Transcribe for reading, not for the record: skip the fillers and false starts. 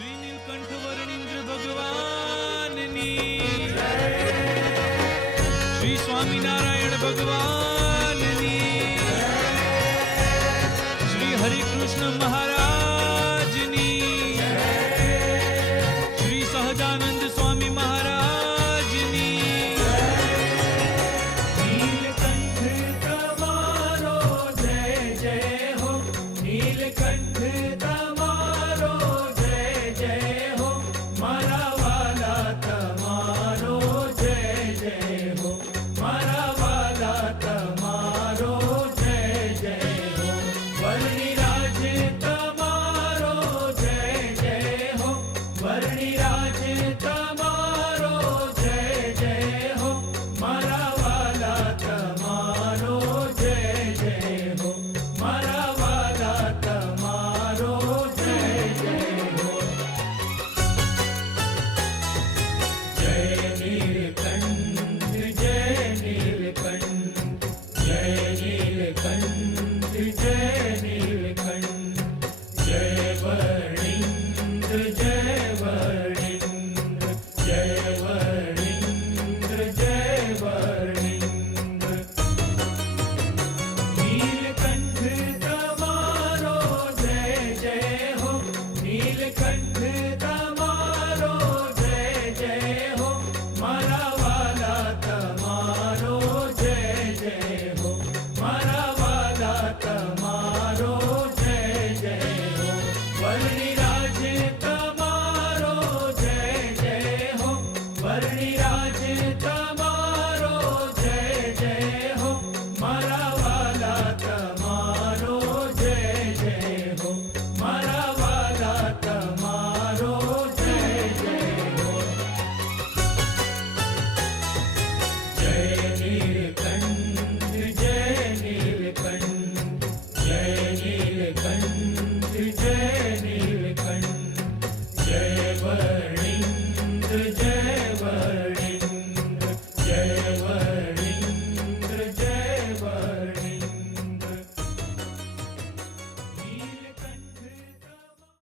શ્રી નીલકંઠ વર્ણિન્દ્ર ભગવાનની, શ્રી સ્વામિનારાયણ ભગવાનની, શ્રી હરિકૃષ્ણ મહારાજની, શ્રી સહજાનંદ સ્વામી મહારાજની. નીલકંઠ તમારો જય જય હો, નીલકંઠ તમારો જય જય હો, મારા વાલા તમારો જય જય હો, મારા વાલા તમારો જય જય હો. વર્ણિરાજ તમારો જય જય હો, વર્ણિરાજ તમારો જય જય હો, મારા વાલા તમારો જય જય હો, મારા વાલા તમારો જય જય હો. જય નીલકંઠ, જય નીલકંઠ, જય નીલકંઠ, જય નીલકંઠ, જય વર્ણિન્દ્ર, જય વર્ણિન્દ્ર, જય વર્ણિન્દ્ર, જય વર્ણિન્દ્ર. નીલકંઠ તમારો જય જય હો, નીલકંઠ તમારો જય જય હો, મારા વાલા તમારો જય જય હો, મારા વાલા તમારો જય જય હો. વર્ણિરાજ તમારો જય જય હો, વર્ણિરાજ તમારો જય જય હો, મારા વાલા તમારો જય જય હો, મારા વાલા તમારો જય જય હો. જય નીલકંઠ, જય નીલકંઠ, જય નીલકંઠ, જય